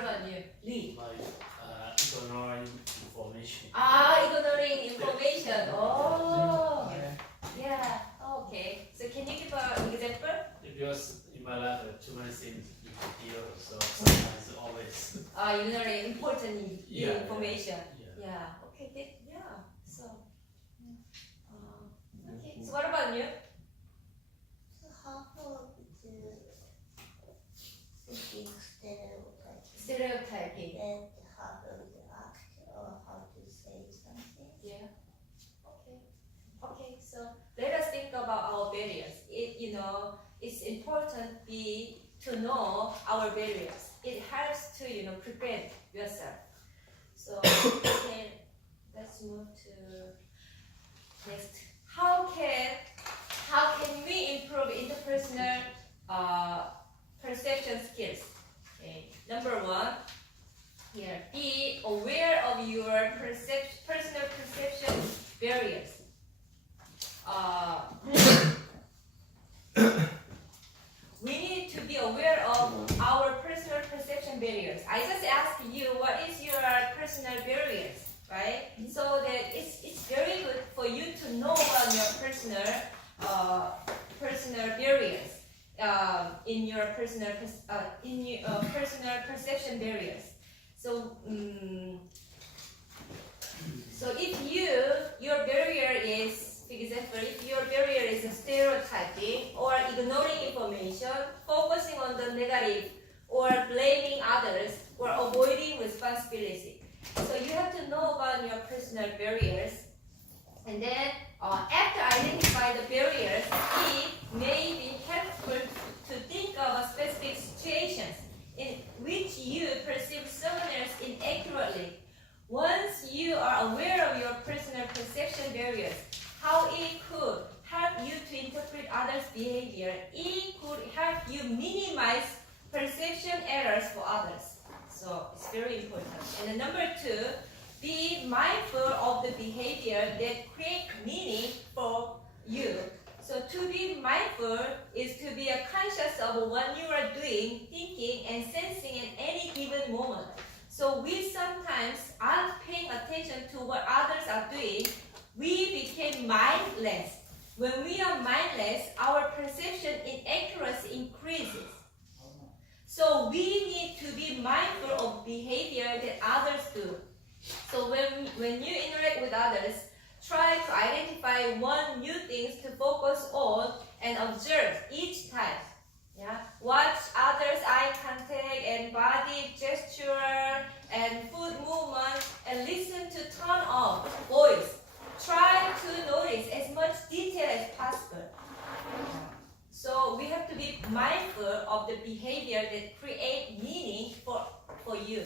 about you? Lee. Ignoring information. Ignoring information. Oh, yeah. Okay. So can you give an example? Because in my life, too many things you can hear, so sometimes always. Ignoring important information. Yeah. Okay. Yeah. So. Okay. So what about you? So how to thinking Stereotyping. and how to act or how to say something. Yeah. Okay. So let us think about our barriers. It's important to know our barriers. It helps to prepare yourself. So okay, let's move to next. How can we improve interpersonal perception skills? Okay. Number one, here, be aware of your personal perception barriers. We need to be aware of our personal perception barriers. I just asked you what is your personal barriers, right? So that it's very good for you to know about your personal barriers in your personal perception barriers. So if your barrier is, for example, if your barrier is stereotyping or ignoring information, focusing on the negative, or blaming others, or avoiding responsibility. So you have to know about your personal barriers, and then after identify the barriers, it may be helpful to think of specific situations in which you perceive someone else inaccurately. Once you are aware of your personal perception barriers, how it could help you to interpret others' behavior, it could help you minimize perception errors for others. So it's very important. And then number two, be mindful of the behavior that create meaning for you. So to be mindful is to be conscious of what you are doing, thinking, and sensing at any given moment. So we sometimes aren't paying attention to what others are doing. We became mindless. When we are mindless, our perception inaccuracy increases. So we need to be mindful of behavior that others do. So when you interact with others, try to identify one new things to focus on and observe each time. Yeah? Watch others' eye contact and body gesture and foot movement, and listen to tone of voice. Try to notice as much detail as possible. So we have to be mindful of the behavior that create meaning for you.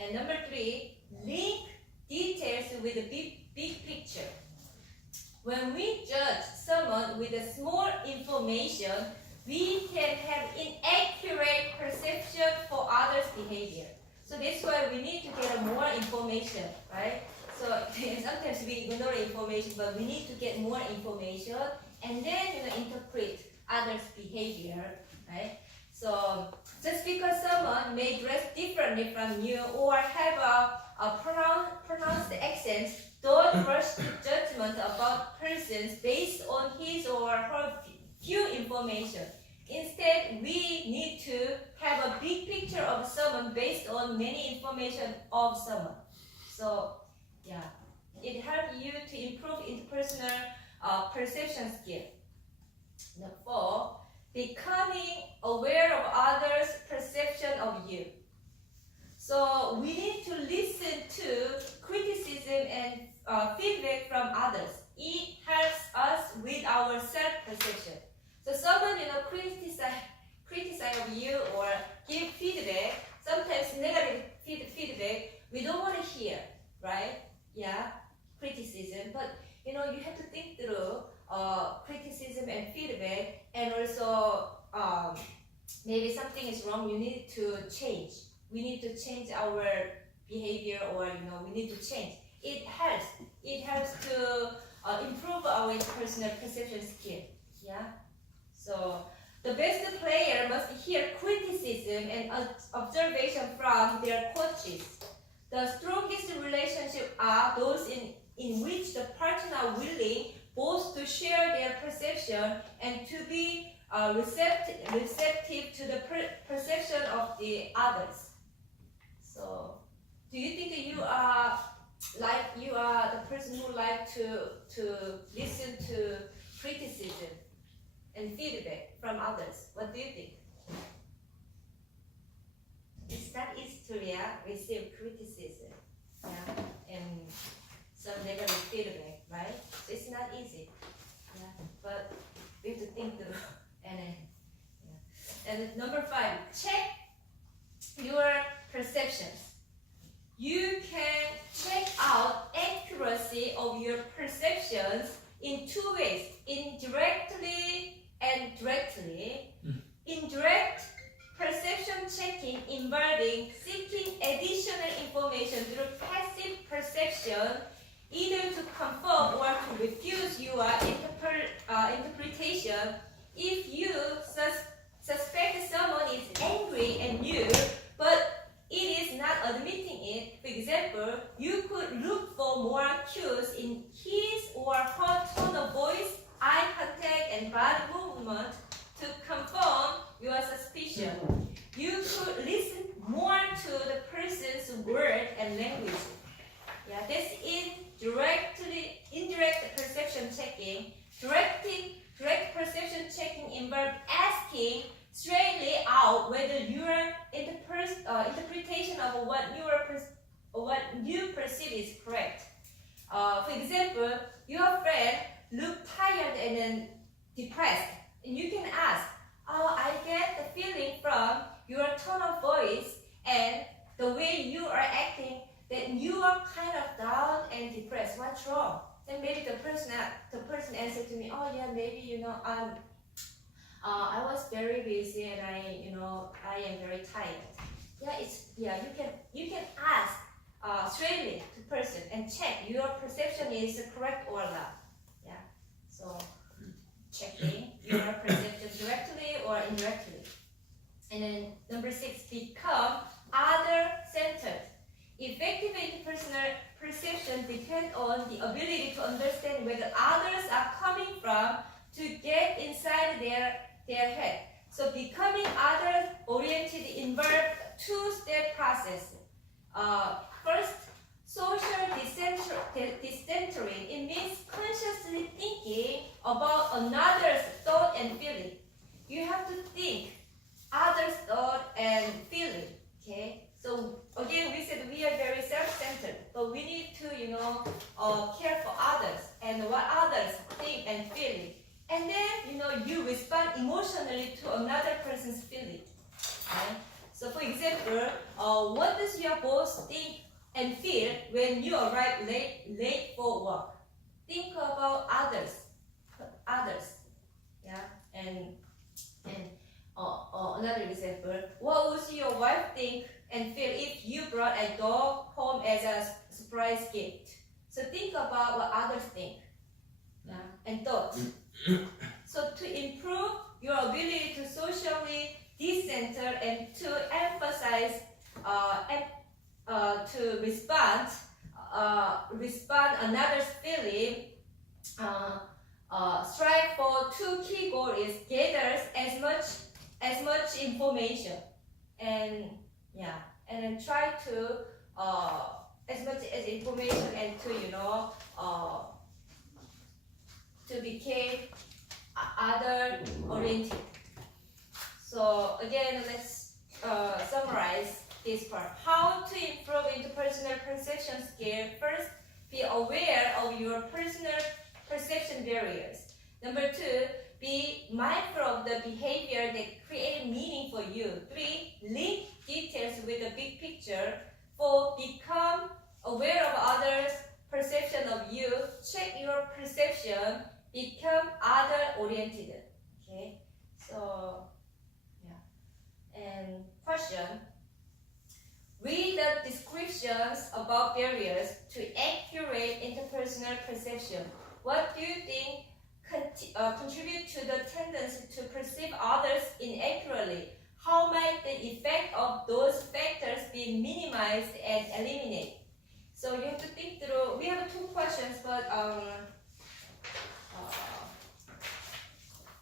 And number three, link details with the big picture. When we judge someone with a small information, we can have inaccurate perception for others' behavior. So that's why we need to get more information, right? So sometimes we ignore information, but we need to get more information and then interpret others' behavior, right? So just because someone may dress differently from you or have a pronounced accent, don't rush to judgment about persons based on his or her few information. Instead, we need to have a big picture of someone based on many information of someone. So, yeah, it helps you to improve interpersonal perception skill. Number 4, becoming aware of others' perception of you. So we need to listen to criticism and feedback from others. It helps us with our self-perception. So someone criticize of you or give feedback, sometimes negative feedback, we don't want to hear, right? Yeah, criticism, but you have to think through criticism and feedback, and also maybe something is wrong, you need to change. We need to change our behavior, or we need to change. It helps to improve our personal perception skill. Yeah. So the best player must hear criticism criticism and observation from their coaches. The strongest relationships are those in which the partner are willing both to share their perception and to be receptive to the perception of the others. So, do you think that you are the person who like to listen to criticism and feedback from others? What do you think? It's not easy to receive criticism, and some negative feedback, right? So it's not easy, but we have to think through. And number 5, check your perceptions. You can check out accuracy of your perceptions in 2 ways: indirectly and directly. Indirect perception checking involving seeking additional information through passive perception, either to confirm or to refuse your interpretation. If you suspect someone is angry at you, but it is not admitting it, for example, you could look for more cues in his or her tone of voice, eye contact, and body movement to confirm your suspicion. You could listen more to the person's word and language. That's indirect perception checking. Direct perception checking involves asking straightly out whether your interpretation of what you perceive is correct. For example, your friend looked tired and then depressed, and you can ask, I get the feeling from your tone of voice and the way you are acting that you are kind of down and depressed. What's wrong? Then maybe the person answered to me, oh yeah, maybe I was very busy and I am very tired. You can ask straightly to person and check your perception is correct or not. So checking your perception directly or indirectly. And then number 6, become other-centered. Effective interpersonal perception depends on the ability to understand where the others are coming from to get inside their head. So becoming other-oriented involves a 2-step process. First, social decentering. It means consciously thinking about another's thought and feeling. You have to think others' thought and feeling. Okay. So again, we said we are very self-centered, but we need to care for others and what others think and feeling. And then you respond emotionally to another person's feeling. Right? So for example, what does your boss think and feel when you arrive late for work? Think about others. And another example, what would your wife think and feel if you brought a dog home as a surprise gift? So think about what others think and thought. So to improve your ability to socially decenter and to emphasize to respond another's feeling, strive for 2 key goals: is gather as much information and then try to as much as information and to become other oriented. So again, let's summarize this part. How to improve interpersonal perception skill? First, be aware of your personal perception barriers. Number 2, be mindful of the behavior that create meaning for you. 3, link details with the big picture. 4, become aware of others' perception of you. Check your perception. Become other-oriented. Okay, so and question. Read the descriptions about barriers to accurate interpersonal perception. What do you think contribute to the tendency to perceive others inaccurately? how might the effect of those factors be minimized and eliminated? So you have to think through. We have two questions, but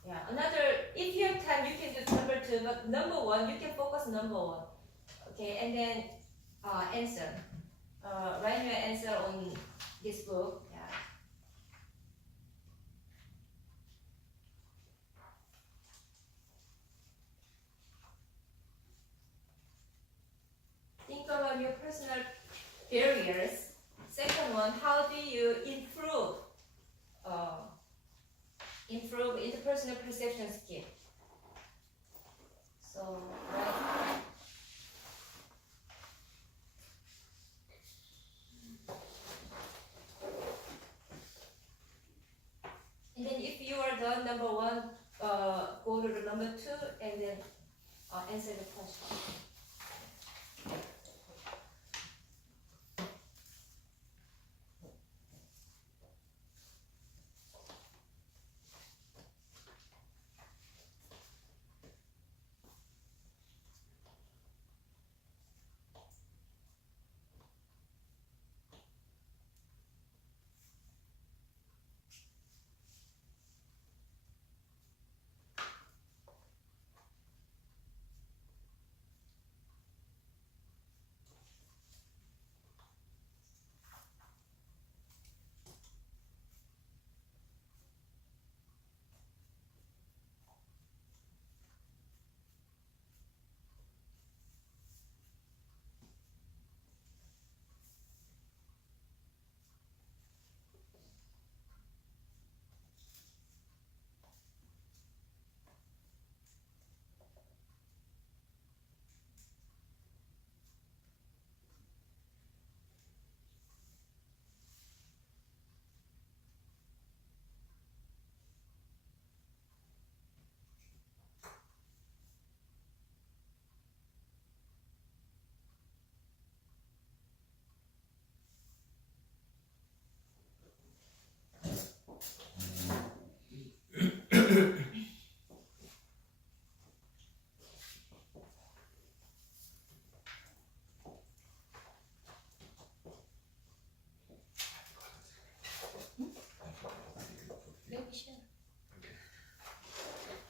yeah, another. If you have time, you can do number two. But number one, you can focus on number one. Okay, and then answer. Write your answer on this book. Yeah. Think about your personal barriers. Second one, how do you improve interpersonal perception skill? So, right. And then if you are done number one, go to the number two and then answer the question.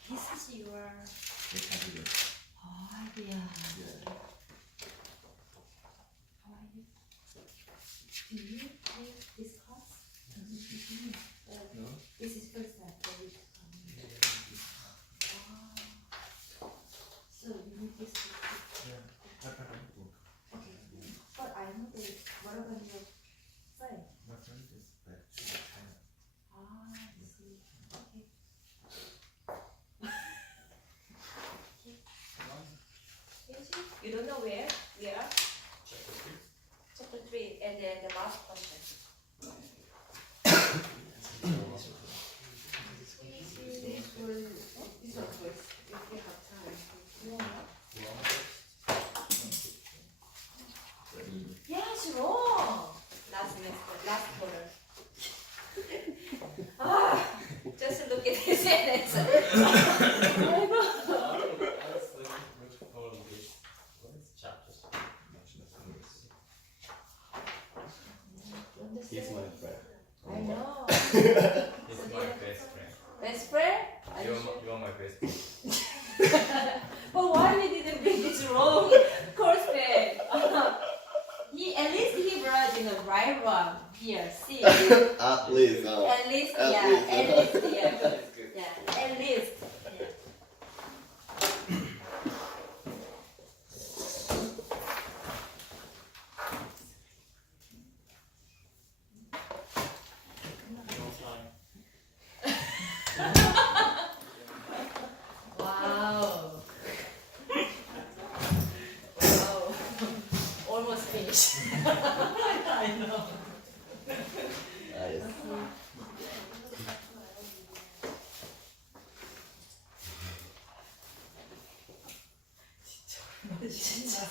This is your idea. How are you? Do you take this class? No. This is first time for you to come. So you need this book. Yeah. Okay. But I know that what about your friend? My friend is back to China. I see. Okay. You don't know where? Where? Chapter 3, and then the last question. Yes, wrong. Last semester, last quarter. Just look at this and answer. He's my friend. I know. He's my best friend. Best friend? You are my best friend. But why we didn't bring this wrong course bag? At least he brought the right one. Here, see. At least, At least, At yeah. least. At least, yeah. That's good. Yeah, at least. Yeah. Wow. Wow. Almost finished. I know. Nice. 진짜.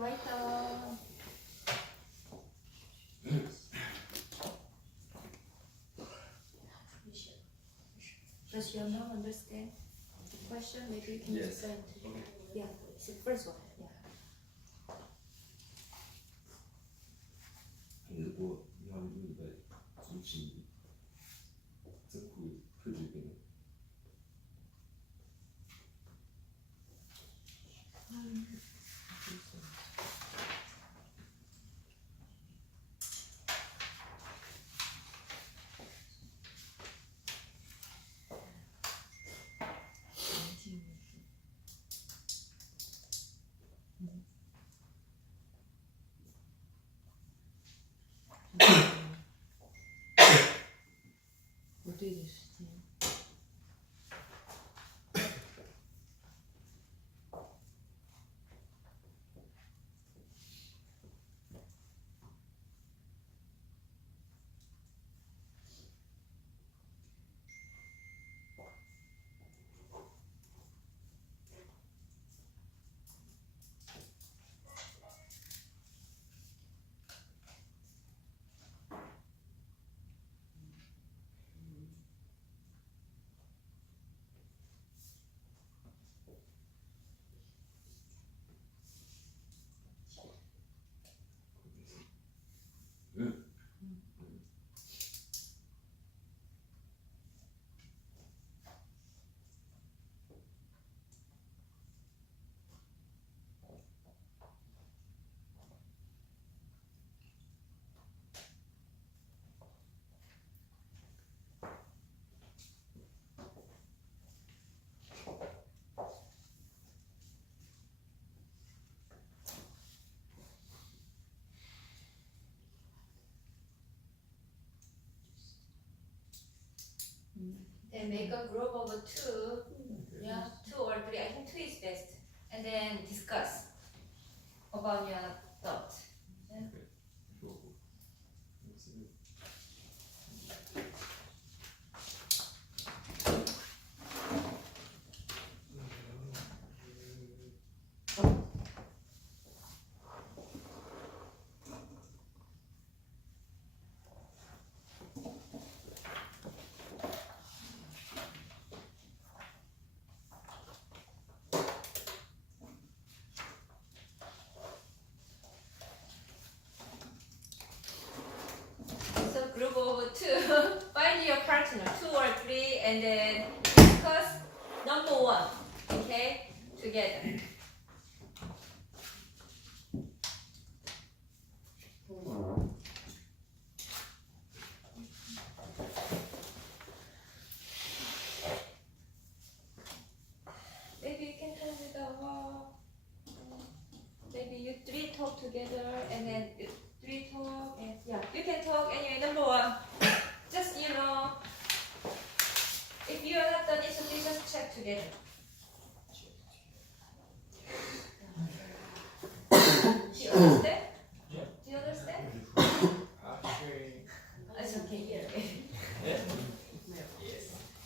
write down. Does your mom understand the question? Maybe you can Yes. explain to me. Yeah, it's the first one. Yeah.如果要用的主体真苦科学给不对的时间。 Then make a group of two. Yeah, 2 or 3. I think 2 is best. And then discuss about your thought. So group of 2. Find your partner, 2 or 3, and then discuss number 1. Okay, together. Maybe you can talk with the maybe you 3 talk together, and then you 3 talk, and yeah, you can talk anyway. Number 1, just if you are not done it, so please just check together. Do you understand? Do you understand? Actually, It's okay. yes.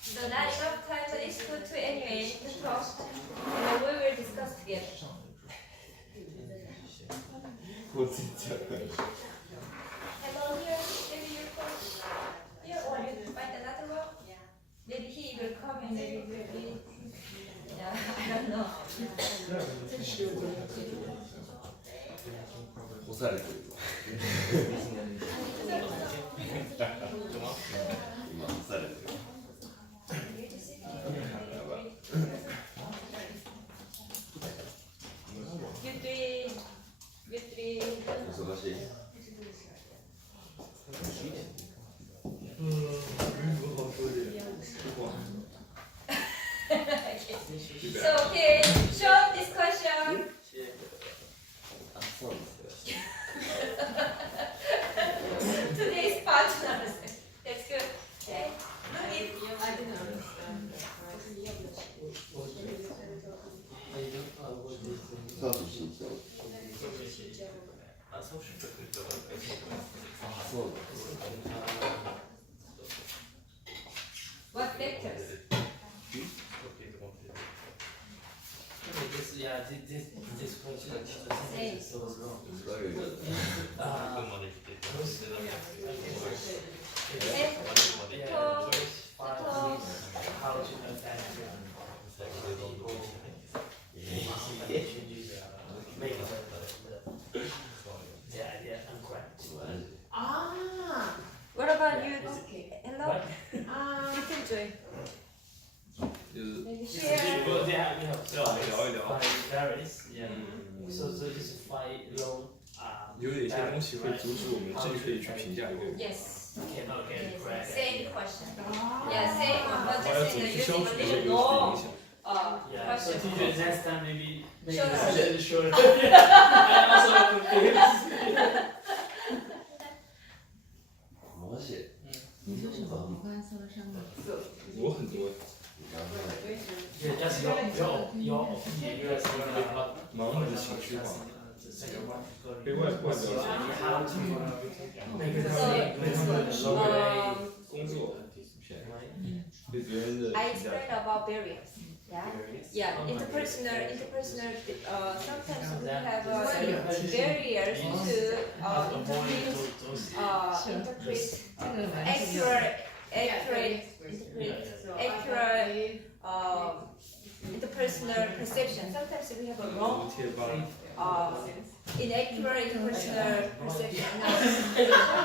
So not enough time, but it's good to anyway to talk, and then we will discuss together. Hello here, maybe you come here, or you find another one. Maybe he will come and maybe it will be. Yeah, I don't know. 干されてる今干されてる 忙しい So okay, short discussion. あ、そうですよ Today's partners. That's good. Okay. I didn't understand. サービスしそうあ、そうしてくれたらそうですね What vectors? Okay, this, yeah, this Same. How to adapt to people. Make the idea incorrect. Ah. What about you? Okay. Hello? Dr.Joy. 就是 Maybe 其 share. 实we have 聊一聊 five varies, yeah. So it's five long 有哪些东西会阻止我们继续可以去评价一个人？ Yes. cannot get Yes. correct. Same question. Ah. Yeah, same one, but 我要 just 怎 in 么 a 去消 using 除 a 这 little 个 long 影响？ Yeah, so question. teacher next time maybe make Shorter. the sentence shorter. I also confused. 我写，你说什么？我刚才搜了上面。我很多， Yeah, just your opinion. Your 盲目的情绪化，被外表 how to make it So, longer 工作对别人的 I 评价 explained about barriers. Yeah. Yeah, interpersonal. Sometimes we have barriers to interpret accurate interpersonal perception. Sometimes we have a wrong, 贴吧 inaccurate interpersonal perception. Now,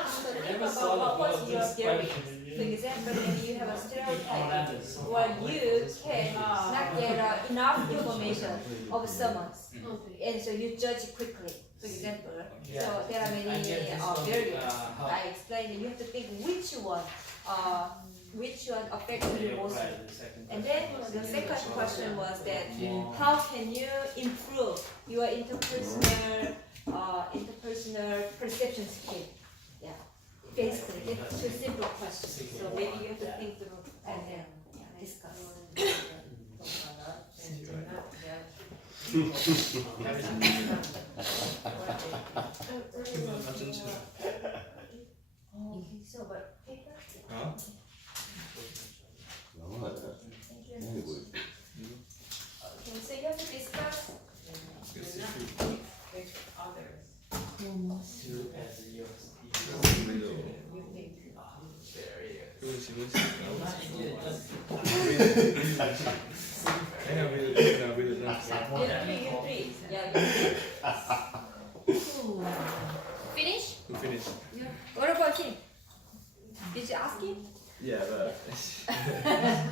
so think about what's your barrier. For example, maybe you have a stereotype, or you can not get enough information of someone, and so you judge quickly. For example, so there are many barriers. I explained that you have to think which one affects you mostly. And then the second question was that how can you improve your interpersonal perception skill? Yeah, basically it's two simple questions. So maybe you have to think through and then discuss. Okay, so but paper. 啊， Thank you. Okay, so you have to discuss. 这个是 to as yours. 没有，就是行动起来，然后 I have it, I have it, You three. Yeah, you three. Finish? to finish. What about him? Did you ask him? Yeah, but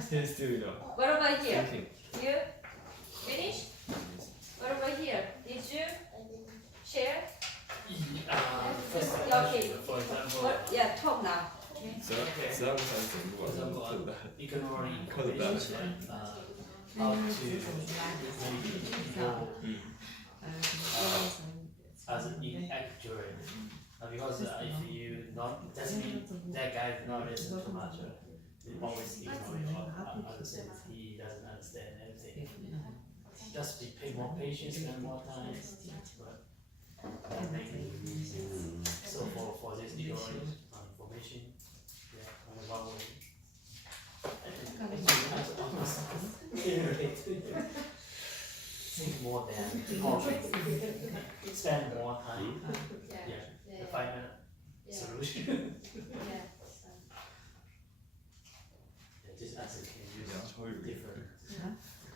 he's still, you know, What about here? thinking. You? Finish? What about here? Did you share? Okay. For example, What? Yeah, talk now. 12个才是整个 for 晚上 example, 特大。 ignoring Call it information, how to maybe people as inaccurate. Because if you not, doesn't mean that guy is not listening too much. He always ignoring all other things. He doesn't understand everything. Just be pay more patience and more time. So for this ignoring information, yeah, only one way. Think more than talking. Spend more time. Yeah, to find a solution. Yeah, this answer can use 梁超越 different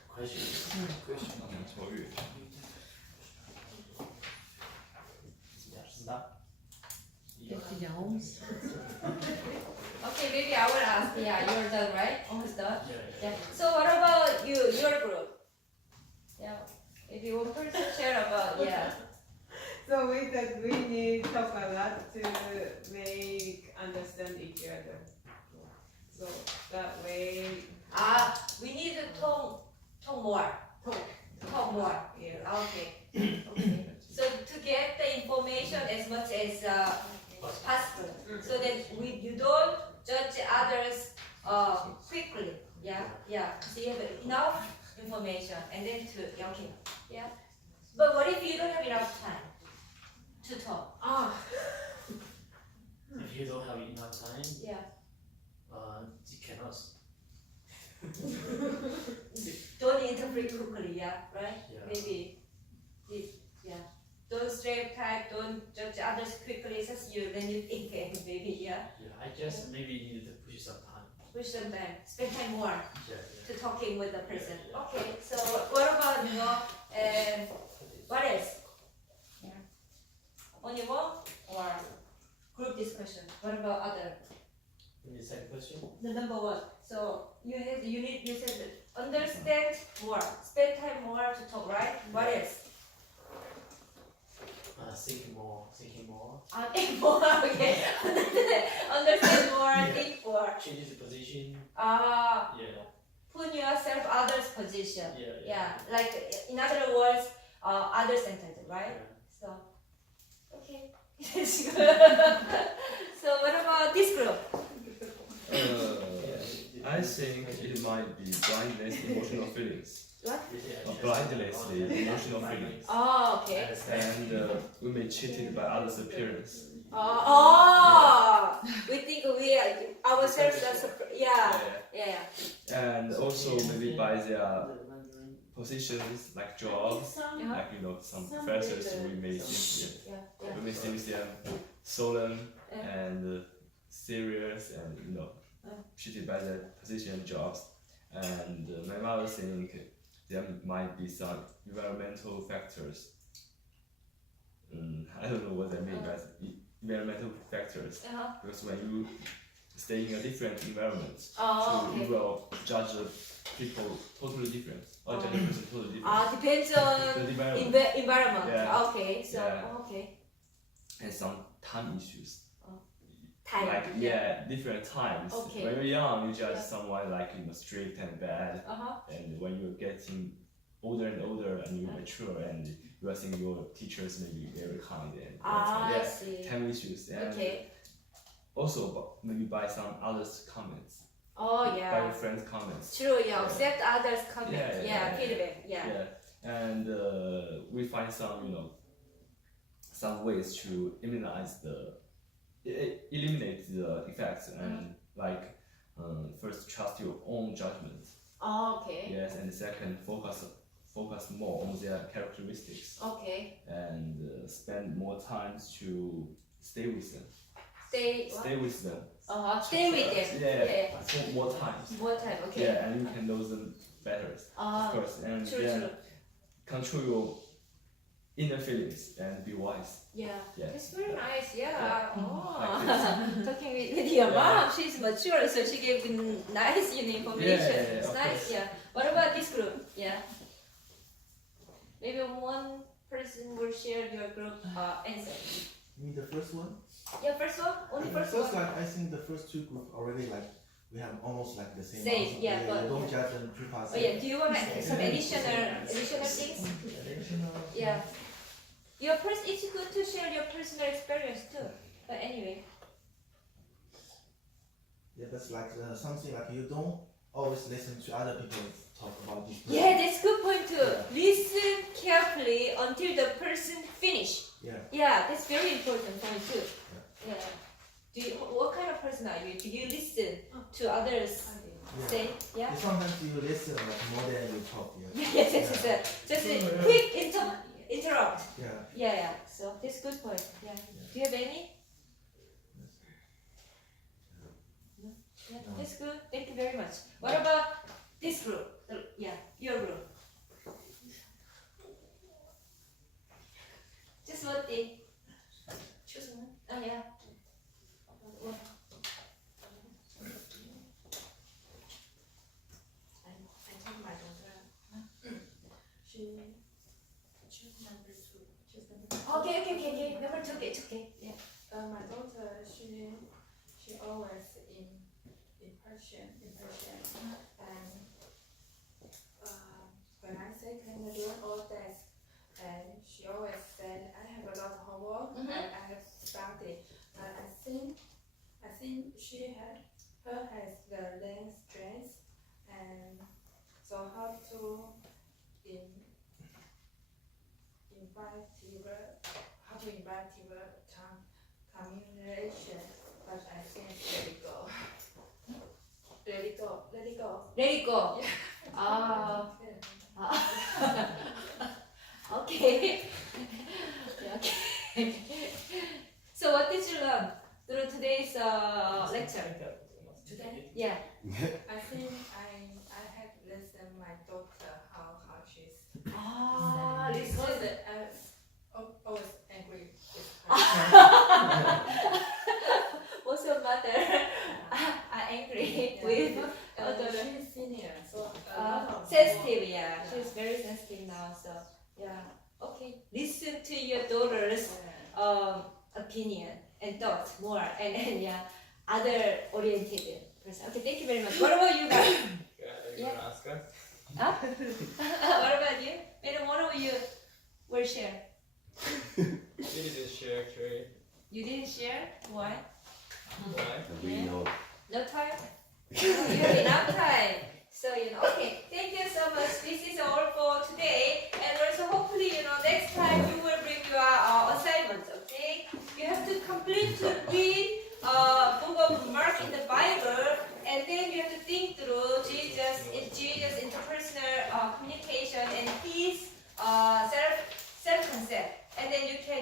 questions. 梁超越 Yeah, stop. Okay, maybe I will ask. Yeah, you're done, right? Almost done. Yeah. Yeah. So what about you, your group? Yeah. Maybe one person share about, yeah. So we said we need talk a lot to make understand each other. So that way, We need to talk more. Talk more. yeah. Okay. Okay. So to get the information as much as possible, so that you don't judge others quickly. Yeah, yeah. So you have enough information, and then okay, yeah. But what if you don't have enough time to talk? If you don't have enough time, Yeah. you cannot. Don't interpret quickly. Yeah, right. Yeah. Maybe stereotype, don't judge others quickly, it's just you, then you think, maybe, yeah. Yeah, I just maybe needed to push some time. Push them back, spend time more Yeah, to talking with the person. Yeah. Okay, so what about, what else? Yeah. Only one or group discussion? What about other? The second question? The number one. So you said understand more, spend time more to talk, right? What else? Thinking more. Think more, okay. Understand more, think more. Changes the position. Ah, Yeah. put yourself others' position. Yeah. Yeah, like in other words, other-centered, right? So, okay, that's good. So what about this group? I think it might be blindness emotional feelings. What? Blindness the emotional feelings. Oh, okay. And we may cheated by others' appearance. We think we are ourselves as yeah. And also maybe by their positions like jobs, like some professors we may think them solemn and serious and treated by their position and jobs. And my mother think there might be some environmental factors. I don't know what I mean by environmental factors, because when you stay in a different environment, so you will judge people totally different, or judge a person totally different. Depends on the environment. Yeah. Okay, so okay. And some time issues. Time. Like different times. Okay. When you're young, you judge someone like strict and bad, Uh-huh. and when you're getting older and older and you mature and you are seeing your teachers maybe very kind and I see. time issues and Okay. also maybe by some others comments. Oh By yeah. your friends' comments. True. Yeah. Accept others' comments. Yeah, Feedback. Yeah. And we find some some ways to eliminate the effects and like first trust your own judgment. Oh, okay. Yes, and second focus more on their characteristics Okay. and spend more time to stay with them. Stay with them. Stay with them. Yeah. For more time. More time. Okay. Yeah, and you can know them better, of course. And then control your inner feelings and be wise. Yeah. Yeah. It's very nice. Yeah. Like Talking with your mom, she's mature, so she gave nice information. It's of nice. course. Yeah. What about this group? Yeah. Maybe one person will share your group answer. You mean the first one? Yeah, first one. Only first one. Like I think the first two group already like we have almost like the same. Same, answer. yeah, but- you don't judge and pre-pass. Oh yeah. Do you want some additional things? Yeah. It's good to share your personal experience too. But anyway. Yeah, that's like something like you don't always listen to other people talk about this. Yeah, that's good point too. Yeah. Listen carefully until the person finish. Yeah. Yeah, that's very important point too. Yeah. What kind of person are you? Do you listen to others say? Yeah. Sometimes you listen like more than you talk. Yeah. Yes. Just a quick interrupt. Yeah. Yeah. So that's good point. Yeah. Do you have any? No. Yeah. That's good. Thank you very much. What about this group? Your group. Just one thing. Choose one. Oh yeah. What? I told my daughter. She choose number 2. Choose number 2. Okay. Number 2. It's okay. Yeah. My daughter, she always impression, and when I say can you do all that, and she always said I have a lot of homework and I have to study. But I think she has the learning strength, and so how to invite your communication. But I think let it go. Let it go. Okay. Yeah, okay. So what did you learn through today's lecture? Today, Yeah. I think I had listened my daughter how she's Ah, because listen. I always angry with her. What's your mother? Are angry with She's senior, so a lot of sensitive, yeah. She's very sensitive now, so yeah. Okay. Listen to your daughter's opinion and thoughts more, and yeah, other oriented person. Okay, thank you very much. What about you guys? You wanna ask us? Huh? What about you? Madam, one of you will share. We didn't share actually. You didn't share? Why? Why? We know. No time? You have enough time. So, okay. Thank you so much. This is all for today. And also, hopefully, next time you will bring your assignments, okay? You have to complete to read book of Mark in the Bible, and then you have to think through Jesus' interpersonal communication and his self-concept. And then you can,